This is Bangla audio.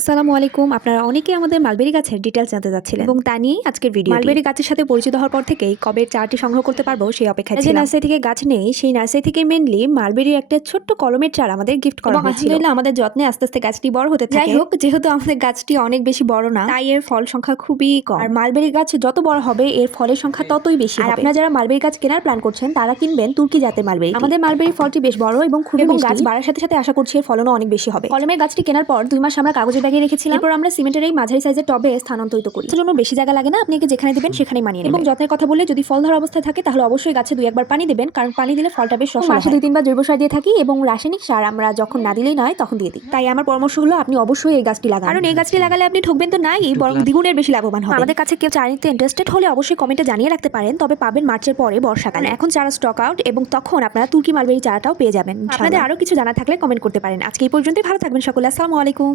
আসসালামু আলাইকুম। আপনারা অনেকেই আমাদের মালবেরি গাছের ডিটেইলস জানতে চাচ্ছিলেন এবং তা নিয়েই আজকের ভিডিও। মালবেরি গাছের সাথে পরিচিত হওয়ার পর থেকেই কবে চারাটি সংগ্রহ করতে পারবো সেই অপেক্ষায় ছিলাম। যে নার্সারি থেকে গাছ নেই সেই নার্সারি থেকে মেইনলি মালবেরির একটা ছোট্ট কলমের চারা আমাদের গিফট করা হয়েছিল। আলহামদুলিল্লাহ আমাদের যত্নে আস্তে আস্তে গাছটি বড় হতে থাকে। যাই হোক, যেহেতু আমাদের গাছটি অনেক বেশি বড় না, তাই এর ফল সংখ্যা খুবই কম। আর মালবেরি গাছ যত বড় হবে এর ফলের সংখ্যা ততই বেশি হবে। আর আপনারা যারা মালবেরি গাছ কেনার প্ল্যান করছেন তারা কিনবেন তুর্কি জাতের মালবেরি। আমাদের মালবেরি ফলটি বেশ বড় এবং খুবই মিষ্টি। গাছ বাড়ার সাথে সাথে আশা করছি এর ফলনও অনেক বেশি হবে। কলমের গাছটি কেনার পর 2 মাস আমরা কাগজের ব্যাগে রেখেছিলাম। এরপর আমরা সিমেন্টের এই মাঝারি সাইজের টবে স্থানান্তরিত করি। এর জন্য বেশি জায়গা লাগে না, আপনি যেখানে দিবেন সেখানেই মানিয়ে নেবেন। এবং যত্নের কথা বললে যদি ফল ধরা অবস্থায় থাকে তাহলে অবশ্যই গাছে 2-1 বার পানি দিবেন, কারণ পানি দিলে ফলটা বেশ রসালো হয়। মাসে 2-3 বার জৈব সার দিয়ে থাকি এবং রাসায়নিক সার আমরা যখন না দিলেই নয় তখন দিয়ে দিই। তাই আমার পরামর্শ হলো আপনি অবশ্যই এই গাছটি লাগান, কারণ এই গাছটি লাগালে আপনি ঠকবেন তো নাই, বরং দ্বিগুণের বেশি লাভবান হবেন। আমাদের কাছে কেউ চারা নিতে ইন্টারেস্টেড হলে অবশ্যই কমেন্টে জানিয়ে রাখতে পারেন, তবে পাবেন মার্চের পরে বর্ষাকালে। এখন চারা স্টক আউট এবং তখন আপনারা তুর্কি মালবেরি চারাটাও পেয়ে যাবেন। আপনাদের আরো কিছু জানা থাকলে কমেন্ট করতে পারেন। আজকে এই পর্যন্তই, ভালো থাকবেন সকলে। আসসালামু আলাইকুম।